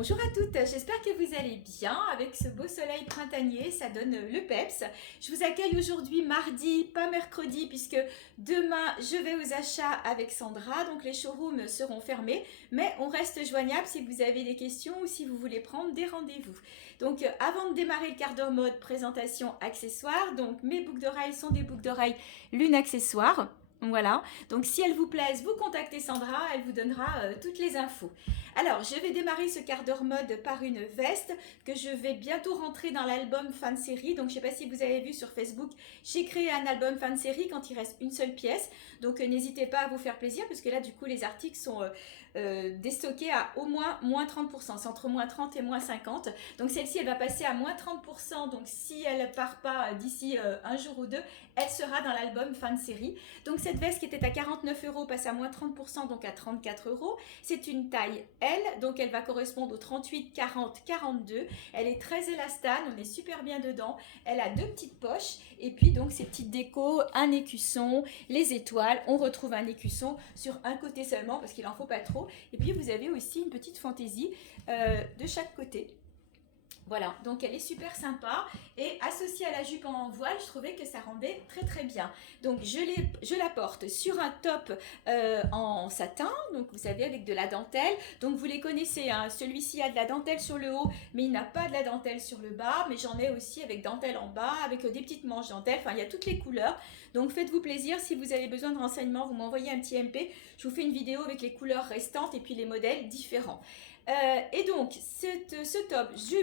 Bonjour à toutes, j'espère que vous allez bien. Avec ce beau soleil printanier, ça donne le peps. Je vous accueille aujourd'hui mardi, pas mercredi, puisque demain je vais aux achats avec Sandra, donc les showrooms seront fermés, mais on reste joignable si vous avez des questions ou si vous voulez prendre des rendez-vous. Donc avant de démarrer le quart d'heure mode présentation accessoires, donc mes boucles d'oreilles sont des boucles d'oreilles lune accessoire. Voilà, donc si elles vous plaisent, vous contactez Sandra, elle vous donnera toutes les infos. Alors, je vais démarrer ce quart d'heure mode par une veste que je vais bientôt rentrer dans l'album fan série. Donc, je ne sais pas si vous avez vu sur Facebook, j'ai créé un album fan série quand il reste une seule pièce. Donc, n'hésitez pas à vous faire plaisir parce que là, du coup, les articles sont déstockés à au moins 30%. C'est entre moins 30 et moins 50. Donc, celle-ci, elle va passer à moins 30%. Donc, si elle ne part pas d'ici un jour ou deux, elle sera dans l'album fan série. Donc, cette veste qui était à 49 euros passe à moins 30%, donc à 34 euros. C'est une taille L, donc elle va correspondre au 38, 40, 42. Elle est très élastane, on est super bien dedans. Elle a deux petites poches et puis donc ces petites décos, un écusson, les étoiles. On retrouve un écusson sur un côté seulement parce qu'il en faut pas trop. Et puis vous avez aussi une petite fantaisie de chaque côté. Voilà, donc elle est super sympa et associée à la jupe en voile, je trouvais que ça rendait très très bien. Donc je la porte sur un top en satin, donc vous savez avec de la dentelle. Donc vous les connaissez, hein, celui-ci a de la dentelle sur le haut, mais il n'a pas de la dentelle sur le bas. Mais j'en ai aussi avec dentelle en bas, avec des petites manches dentelle. Enfin, il y a toutes les couleurs. Donc faites-vous plaisir, si vous avez besoin de renseignements, vous m'envoyez un petit MP. Je vous fais une vidéo avec les couleurs restantes et puis les modèles différents. Et donc, ce top, je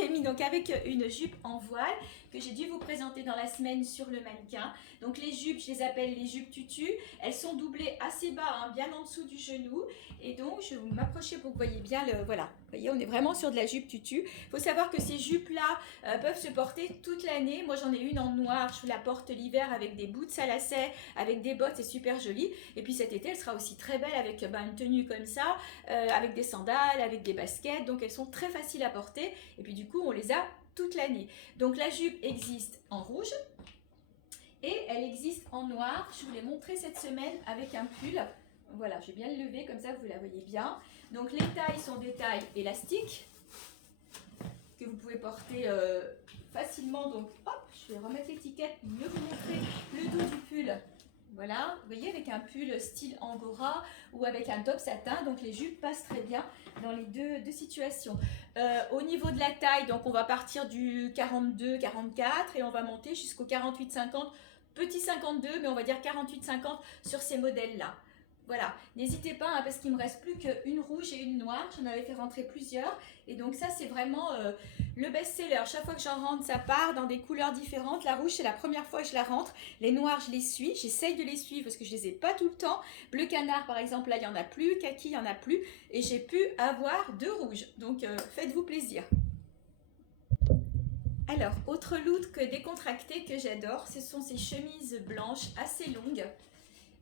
l'ai mis donc avec une jupe en voile que j'ai dû vous présenter dans la semaine sur le mannequin. Donc les jupes, je les appelle les jupes tutu. Elles sont doublées assez bas, hein, bien en dessous du genou. Et donc, je vais m'approcher pour que vous voyez bien le... Voilà, vous voyez, on est vraiment sur de la jupe tutu. Il faut savoir que ces jupes-là peuvent se porter toute l'année. Moi, j'en ai une en noir, je la porte l'hiver avec des boots à lacets, avec des bottes, c'est super joli. Et puis cet été, elle sera aussi très belle avec une tenue comme ça, avec des sandales, avec des baskets. Donc, elles sont très faciles à porter. Et puis, du coup, on les a toute l'année. Donc, la jupe existe en rouge. Et elle existe en noir. Je vous l'ai montré cette semaine avec un pull. Voilà, je vais bien le lever, comme ça vous la voyez bien. Donc les tailles sont des tailles élastiques que vous pouvez porter facilement. Donc hop, je vais remettre l'étiquette, mieux vous montrer le dos du pull. Voilà, vous voyez, avec un pull style angora ou avec un top satin. Donc les jupes passent très bien dans les deux situations. Au niveau de la taille, donc on va partir du 42, 44 et on va monter jusqu'au 48, 50. Petit 52, mais on va dire 48, 50 sur ces modèles-là. Voilà, n'hésitez pas, hein, parce qu'il me reste plus qu'une rouge et une noire. J'en avais fait rentrer plusieurs. Et donc ça, c'est vraiment le best-seller. Chaque fois que j'en rentre, ça part dans des couleurs différentes. La rouge, c'est la première fois que je la rentre. Les noirs, je les suis. J'essaye de les suivre parce que je les ai pas tout le temps. Bleu canard, par exemple, là, il n'y en a plus. Kaki, il n'y en a plus. Et j'ai pu avoir deux rouges. Donc, faites-vous plaisir. Alors, autre look décontracté que j'adore, ce sont ces chemises blanches assez longues.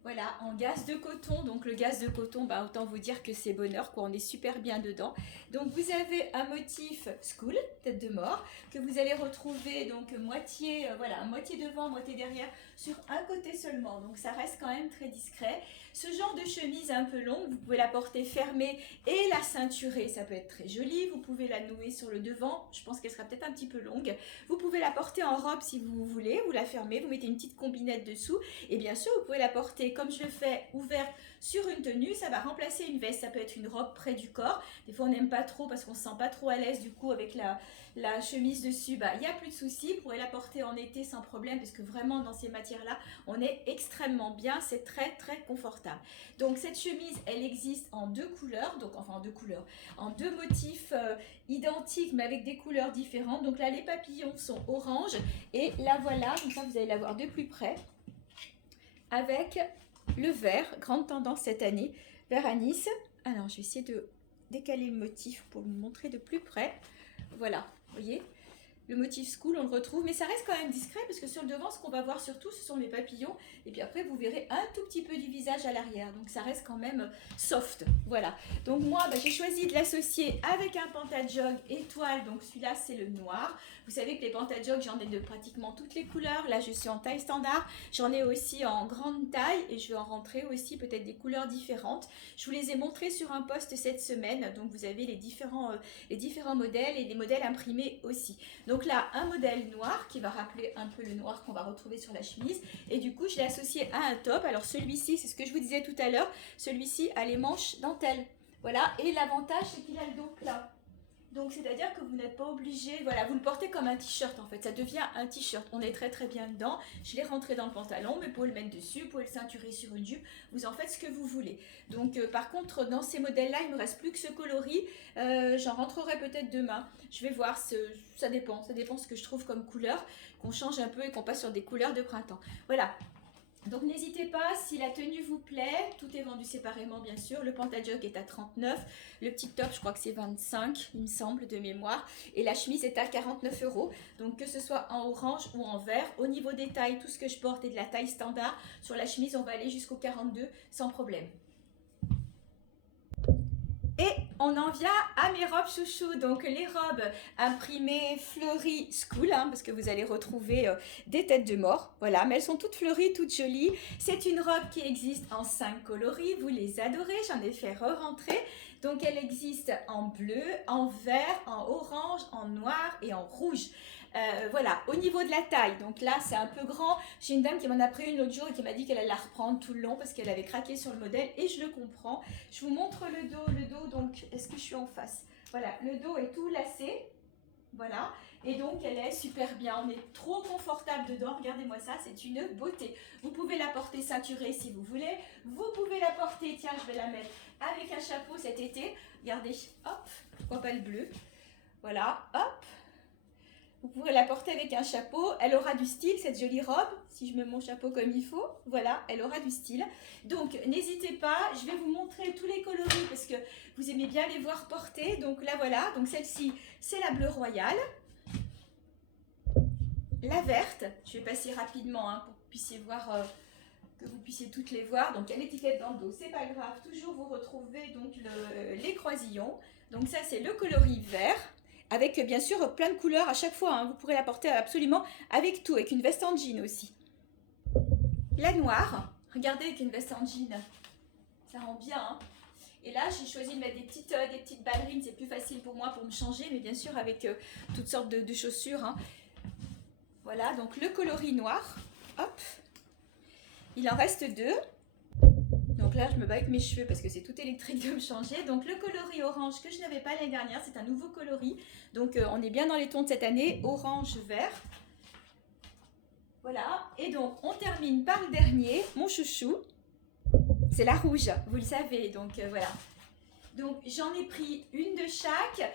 Voilà, en gaze de coton. Donc le gaze de coton, bah, autant vous dire que c'est bonheur, quoi. On est super bien dedans. Donc vous avez un motif school, tête de mort, que vous allez retrouver donc moitié, voilà, moitié devant, moitié derrière, sur un côté seulement. Donc ça reste quand même très discret. Ce genre de chemise un peu longue, vous pouvez la porter fermée et la ceinturer. Ça peut être très joli. Vous pouvez la nouer sur le devant. Je pense qu'elle sera peut-être un petit peu longue. Vous pouvez la porter en robe si vous voulez. Vous la fermez, vous mettez une petite combinette dessous. Et bien sûr, vous pouvez la porter comme je le fais, ouverte sur une tenue. Ça va remplacer une veste. Ça peut être une robe près du corps. Des fois, on n'aime pas trop parce qu'on se sent pas trop à l'aise du coup avec la chemise dessus. Bah, il n'y a plus de souci. Vous pourrez la porter en été sans problème parce que vraiment, dans ces matières-là, on est extrêmement bien. C'est très, très confortable. Donc, cette chemise, elle existe en deux couleurs. Donc, enfin, en deux couleurs. En deux motifs identiques, mais avec des couleurs différentes. Donc là, les papillons sont orange. Et la voilà. Comme ça, vous allez la voir de plus près. Avec le vert, grande tendance cette année, vert anis. Alors, je vais essayer de décaler le motif pour vous montrer de plus près. Voilà, vous voyez. Le motif school, on le retrouve, mais ça reste quand même discret parce que sur le devant, ce qu'on va voir surtout, ce sont les papillons. Et puis après, vous verrez un tout petit peu du visage à l'arrière. Donc ça reste quand même soft. Voilà. Donc moi, j'ai choisi de l'associer avec un pantajog étoile. Donc celui-là, c'est le noir. Vous savez que les pantajogs, j'en ai de pratiquement toutes les couleurs. Là, je suis en taille standard. J'en ai aussi en grande taille et je vais en rentrer aussi peut-être des couleurs différentes. Je vous les ai montrés sur un post cette semaine. Donc vous avez les différents modèles et les modèles imprimés aussi. Donc là, un modèle noir qui va rappeler un peu le noir qu'on va retrouver sur la chemise. Et du coup, je l'ai associé à un top. Alors celui-ci, c'est ce que je vous disais tout à l'heure. Celui-ci a les manches dentelle. Voilà. Et l'avantage, c'est qu'il a le dos plat. Donc c'est-à-dire que vous n'êtes pas obligé, voilà, vous le portez comme un t-shirt en fait, ça devient un t-shirt, on est très très bien dedans. Je l'ai rentré dans le pantalon, mais vous pouvez le mettre dessus, vous pouvez le ceinturer sur une jupe, vous en faites ce que vous voulez. Donc par contre, dans ces modèles-là, il ne me reste plus que ce coloris, j'en rentrerai peut-être demain. Je vais voir, ça dépend ce que je trouve comme couleur, qu'on change un peu et qu'on passe sur des couleurs de printemps. Voilà. Donc n'hésitez pas, si la tenue vous plaît, tout est vendu séparément bien sûr, le pantajog est à 39, le petit top je crois que c'est 25 il me semble de mémoire, et la chemise est à 49 €, donc que ce soit en orange ou en vert, au niveau des tailles, tout ce que je porte est de la taille standard, sur la chemise on va aller jusqu'au 42 sans problème. Et on en vient à mes robes chouchou, donc les robes imprimées fleuries school, parce que vous allez retrouver des têtes de mort, voilà, mais elles sont toutes fleuries, toutes jolies. C'est une robe qui existe en 5 coloris, vous les adorez, j'en ai fait re-rentrer. Donc elle existe en bleu, en vert, en orange, en noir et en rouge. Voilà, au niveau de la taille, donc là c'est un peu grand. J'ai une dame qui m'en a pris une l'autre jour et qui m'a dit qu'elle allait la reprendre tout le long parce qu'elle avait craqué sur le modèle et je le comprends. Je vous montre le dos donc est-ce que je suis en face? Voilà, le dos est tout lacé, voilà, et donc elle est super bien, on est trop confortable dedans, regardez-moi ça, c'est une beauté. Vous pouvez la porter ceinturée si vous voulez, vous pouvez la porter, tiens je vais la mettre avec un chapeau cet été, regardez, hop, pourquoi pas le bleu, voilà, hop. Vous pourrez la porter avec un chapeau, elle aura du style cette jolie robe, si je mets mon chapeau comme il faut, voilà, elle aura du style. Donc n'hésitez pas, je vais vous montrer tous les coloris parce que vous aimez bien les voir porter. Donc là voilà, donc celle-ci c'est la bleue royale, la verte, je vais passer rapidement pour que vous puissiez voir, que vous puissiez toutes les voir. Donc il y a l'étiquette dans le dos, c'est pas grave, toujours vous retrouvez donc les croisillons. Donc ça c'est le coloris vert. Avec bien sûr plein de couleurs à chaque fois, vous pourrez la porter absolument avec tout, avec une veste en jean aussi. La noire, regardez avec une veste en jean, ça rend bien. Et là j'ai choisi de mettre des petites ballerines, c'est plus facile pour moi pour me changer, mais bien sûr avec toutes sortes de chaussures. Voilà, donc le coloris noir, hop, il en reste 2. Donc là, je me bats avec mes cheveux parce que c'est tout électrique de me changer. Donc le coloris orange que je n'avais pas l'année dernière, c'est un nouveau coloris. Donc on est bien dans les tons de cette année, orange-vert. Voilà, et donc on termine par le dernier, mon chouchou. C'est la rouge, vous le savez, donc voilà. Donc j'en ai pris une de chaque,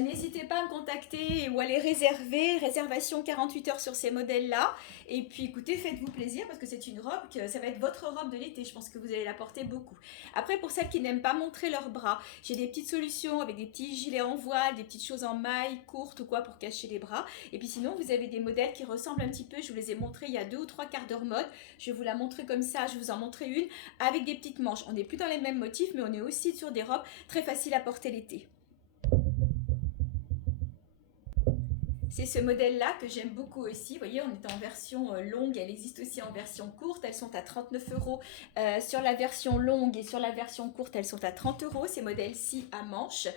n'hésitez pas à me contacter ou à les réserver, réservation 48 heures sur ces modèles-là. Et puis écoutez, faites-vous plaisir parce que c'est une robe, ça va être votre robe de l'été, je pense que vous allez la porter beaucoup. Après pour celles qui n'aiment pas montrer leurs bras, j'ai des petites solutions avec des petits gilets en voile, des petites choses en maille courte ou quoi pour cacher les bras. Et puis sinon vous avez des modèles qui ressemblent un petit peu, je vous les ai montrés il y a 2 ou 3 quarts d'heure mode. Je vais vous la montrer comme ça, je vais vous en montrer une avec des petites manches. On n'est plus dans les mêmes motifs mais on est aussi sur des robes très facile à porter l'été. C'est ce modèle-là que j'aime beaucoup aussi. Vous voyez, on est en version longue, elle existe aussi en version courte. Elles sont à 39 € sur la version longue et sur la version courte, elles sont à 30 €. Ces modèles-ci à manches.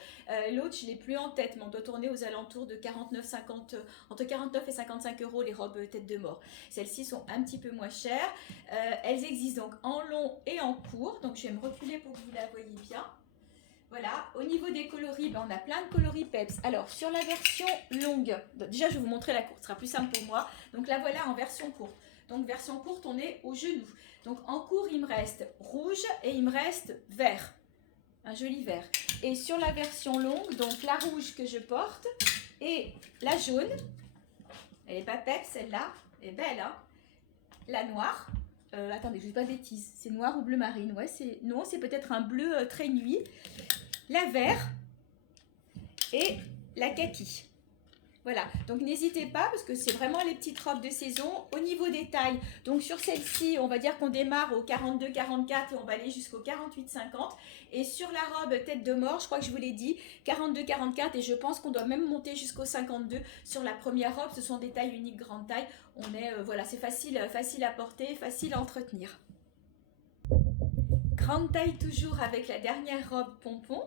L'autre, je ne l'ai plus en tête, mais on doit tourner aux alentours de 49-50, entre 49 et 55 € les robes tête de mort. Celles-ci sont un petit peu moins chères. Elles existent donc en long et en court. Donc je vais me reculer pour que vous la voyez bien. Voilà, au niveau des coloris, on a plein de coloris peps. Alors, sur la version longue, déjà je vais vous montrer la courte, ce sera plus simple pour moi. Donc la voilà en version courte. Donc version courte, on est au genou. Donc en court, il me reste rouge et il me reste vert. Un joli vert. Et sur la version longue, donc la rouge que je porte et la jaune. Elle n'est pas peps celle-là, elle est belle La noire. Attendez, je ne dis pas de bêtises. C'est noir ou bleu marine. Ouais, non, c'est peut-être un bleu très nuit. La vert et la kaki. Voilà, donc n'hésitez pas parce que c'est vraiment les petites robes de saison. Au niveau des tailles, donc sur celle-ci, on va dire qu'on démarre au 42-44 et on va aller jusqu'au 48-50. Et sur la robe tête de mort, je crois que je vous l'ai dit, 42-44 et je pense qu'on doit même monter jusqu'au 52 sur la première robe. Ce sont des tailles uniques, grande taille. On est, voilà, c'est facile à porter, facile à entretenir. Grande taille toujours avec la dernière robe pompon.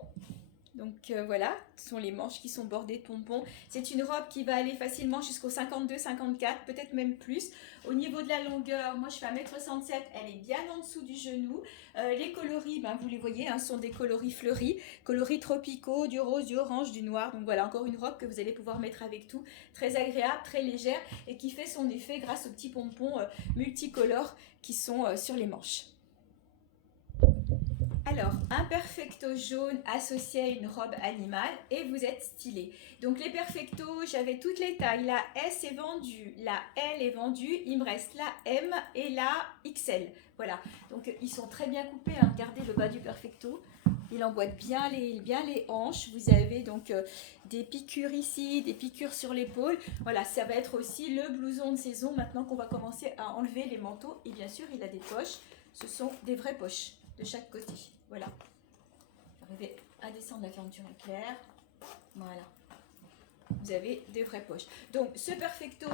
Donc voilà, ce sont les manches qui sont bordées de pompons. C'est une robe qui va aller facilement jusqu'au 52-54, peut-être même plus. Au niveau de la longueur, moi je fais 1,67 m, elle est bien en dessous du genou. Les coloris, ben, vous les voyez, hein, sont des coloris fleuris, coloris tropicaux, du rose, du orange, du noir. Donc voilà, encore une robe que vous allez pouvoir mettre avec tout. Très agréable, très légère et qui fait son effet grâce aux petits pompons multicolores qui sont sur les manches. Alors, un perfecto jaune associé à une robe animale et vous êtes stylé. Donc les perfectos, j'avais toutes les tailles. La S est vendue, la L est vendue, il me reste la M et la XL. Voilà, donc ils sont très bien coupés, hein. Regardez le bas du perfecto. Il emboîte bien les hanches. Vous avez donc des piqûres ici, des piqûres sur l'épaule. Voilà, ça va être aussi le blouson de saison maintenant qu'on va commencer à enlever les manteaux. Et bien sûr, il a des poches. Ce sont des vraies poches de chaque côté. Voilà. J'arrive à descendre la fermeture éclair. Voilà. Vous avez des vraies poches. Donc, ce perfecto,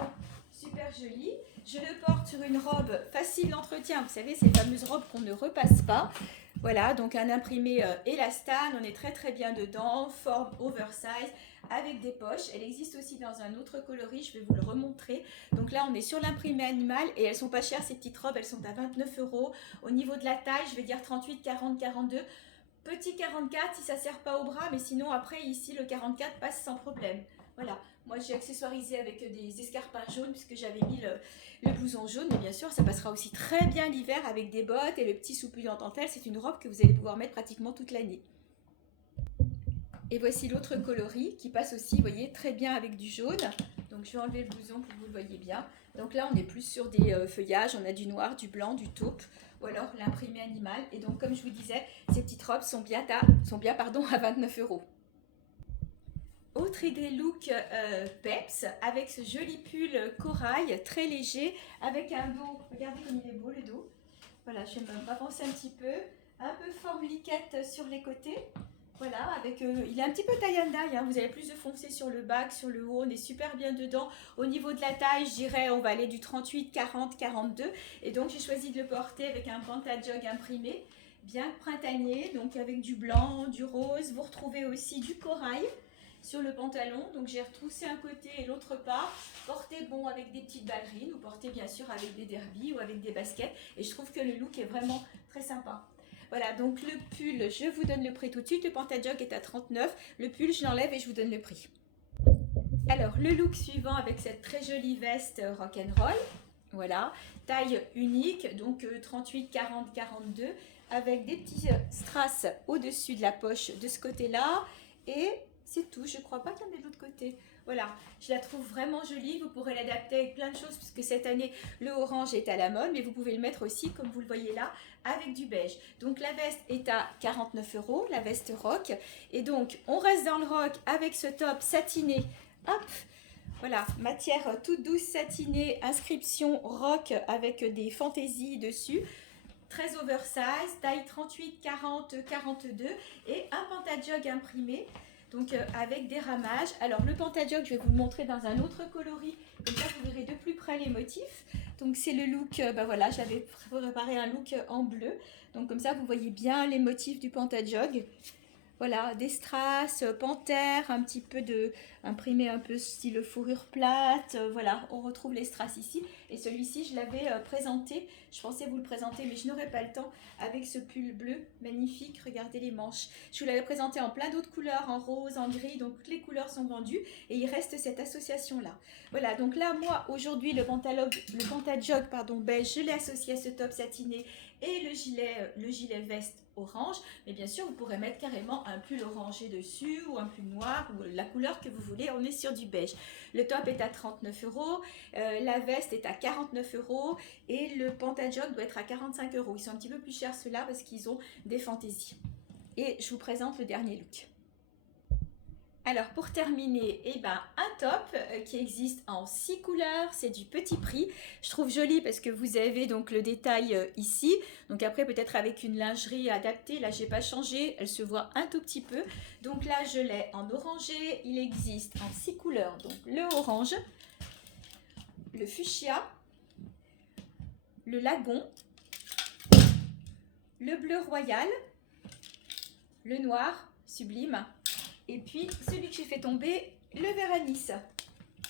super joli. Je le porte sur une robe facile d'entretien. Vous savez, ces fameuses robes qu'on ne repasse pas. Voilà, donc un imprimé élastane. On est très très bien dedans. Forme oversize avec des poches. Elle existe aussi dans un autre coloris. Je vais vous le remontrer. Donc là, on est sur l'imprimé animal et elles sont pas chères, ces petites robes. Elles sont à 29 €. Au niveau de la taille, je vais dire 38, 40, 42. Petit 44 si ça ne sert pas au bras, mais sinon après ici le 44 passe sans problème. Voilà, moi j'ai accessoirisé avec des escarpins jaunes puisque j'avais mis le blouson jaune, mais bien sûr ça passera aussi très bien l'hiver avec des bottes et le petit soupul en dentelle. C'est une robe que vous allez pouvoir mettre pratiquement toute l'année. Et voici l'autre coloris qui passe aussi, vous voyez, très bien avec du jaune. Donc je vais enlever le blouson pour que vous le voyez bien. Donc là on est plus sur des feuillages, on a du noir, du blanc, du taupe, ou alors l'imprimé animal. Et donc comme je vous disais, ces petites robes sont bien à 29 €. Autre idée look peps avec ce joli pull corail très léger avec un dos, regardez comme il est beau le dos. Voilà, je vais m'avancer un petit peu forme liquette sur les côtés. Voilà, avec, il est un petit peu taille and dye, hein. Vous avez plus de foncé sur le bas que sur le haut, on est super bien dedans. Au niveau de la taille, je dirais, on va aller du 38, 40, 42. Et donc, j'ai choisi de le porter avec un pantalon imprimé, bien printanier, donc avec du blanc, du rose. Vous retrouvez aussi du corail sur le pantalon. Donc, j'ai retroussé un côté et l'autre part. Portez bon avec des petites ballerines ou portez bien sûr avec des derbies ou avec des baskets. Et je trouve que le look est vraiment très sympa. Voilà, donc le pull, je vous donne le prix tout de suite. Le pantalon est à 39. Le pull, je l'enlève et je vous donne le prix. Alors, le look suivant avec cette très jolie veste rock'n'roll. Voilà, taille unique, donc 38, 40, 42, avec des petits strass au-dessus de la poche de ce côté-là. Et c'est tout, je ne crois pas qu'il y en ait de l'autre côté. Voilà, je la trouve vraiment jolie. Vous pourrez l'adapter avec plein de choses puisque cette année, le orange est à la mode, mais vous pouvez le mettre aussi, comme vous le voyez là, avec du beige. Donc la veste est à 49 €, la veste rock. Et donc, on reste dans le rock avec ce top satiné. Hop, voilà, matière toute douce satinée, inscription rock avec des fantaisies dessus. Très oversize, taille 38, 40, 42 et un pantajog imprimé. Donc avec des ramages. Alors le pantajog, je vais vous le montrer dans un autre coloris. Comme ça, vous verrez de plus près les motifs. Donc c'est le look, voilà, j'avais préparé un look en bleu. Donc comme ça, vous voyez bien les motifs du pantajog. Voilà, des strass, panthère, un petit peu de imprimé un peu style fourrure plate. Voilà, on retrouve les strass ici. Et celui-ci, je l'avais présenté. Je pensais vous le présenter, mais je n'aurais pas le temps avec ce pull bleu magnifique. Regardez les manches. Je vous l'avais présenté en plein d'autres couleurs, en rose, en gris. Donc toutes les couleurs sont vendues et il reste cette association-là. Voilà, donc là, moi, aujourd'hui, le pantajog beige, je l'ai associé à ce top satiné et le gilet veste orange, mais bien sûr vous pourrez mettre carrément un pull orangé dessus ou un pull noir ou la couleur que vous voulez. On est sur du beige. Le top est à 39 €, la veste est à 49 € et le pantajog doit être à 45 €. Ils sont un petit peu plus chers ceux-là parce qu'ils ont des fantaisies. Et je vous présente le dernier look. Alors pour terminer, eh ben, un top qui existe en 6 couleurs, c'est du Petit Prix. Je trouve joli parce que vous avez donc le détail ici. Donc après peut-être avec une lingerie adaptée, là j'ai pas changé, elle se voit un tout petit peu. Donc là je l'ai en orangé, il existe en 6 couleurs. Donc le orange, le fuchsia, le lagon, le bleu royal, le noir sublime. Et puis celui que j'ai fait tomber, le vert anis.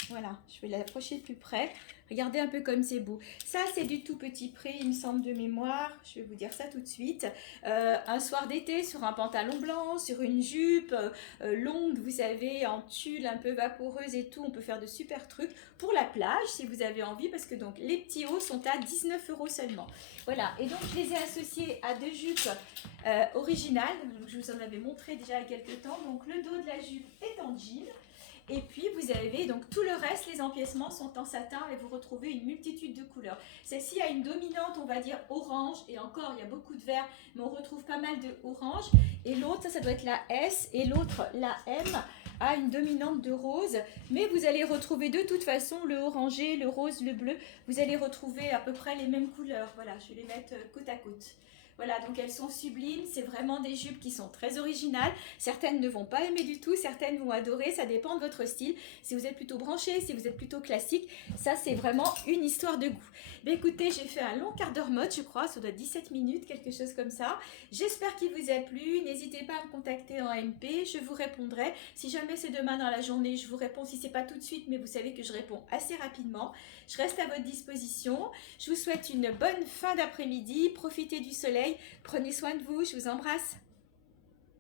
Voilà, je vais l'approcher de plus près. Regardez un peu comme c'est beau. Ça, c'est du tout Petit Prix, il me semble, de mémoire. Je vais vous dire ça tout de suite. Un soir d'été, sur un pantalon blanc, sur une jupe longue, vous savez, en tulle un peu vaporeuse et tout. On peut faire de super trucs pour la plage, si vous avez envie, parce que donc les petits hauts sont à 19 € seulement. Voilà, et donc je les ai associés à deux jupes originales. Donc, je vous en avais montré déjà il y a quelques temps. Donc le dos de la jupe est en jean. Et puis vous avez donc tout le reste, les empiècements sont en satin et vous retrouvez une multitude de couleurs. Celle-ci a une dominante, on va dire orange, et encore il y a beaucoup de vert, mais on retrouve pas mal de orange. Et l'autre, ça doit être la S, et l'autre, la M, a une dominante de rose. Mais vous allez retrouver de toute façon le orangé, le rose, le bleu. Vous allez retrouver à peu près les mêmes couleurs. Voilà, je vais les mettre côte à côte. Voilà, donc elles sont sublimes, c'est vraiment des jupes qui sont très originales. Certaines ne vont pas aimer du tout, certaines vont adorer, ça dépend de votre style. Si vous êtes plutôt branché, si vous êtes plutôt classique, ça c'est vraiment une histoire de goût. Mais écoutez, j'ai fait un long quart d'heure mode, je crois, ça doit être 17 minutes, quelque chose comme ça. J'espère qu'il vous a plu, n'hésitez pas à me contacter en MP, je vous répondrai. Si jamais c'est demain dans la journée, je vous réponds. Si c'est pas tout de suite, mais vous savez que je réponds assez rapidement. Je reste à votre disposition. Je vous souhaite une bonne fin d'après-midi, profitez du soleil. Prenez soin de vous, je vous embrasse.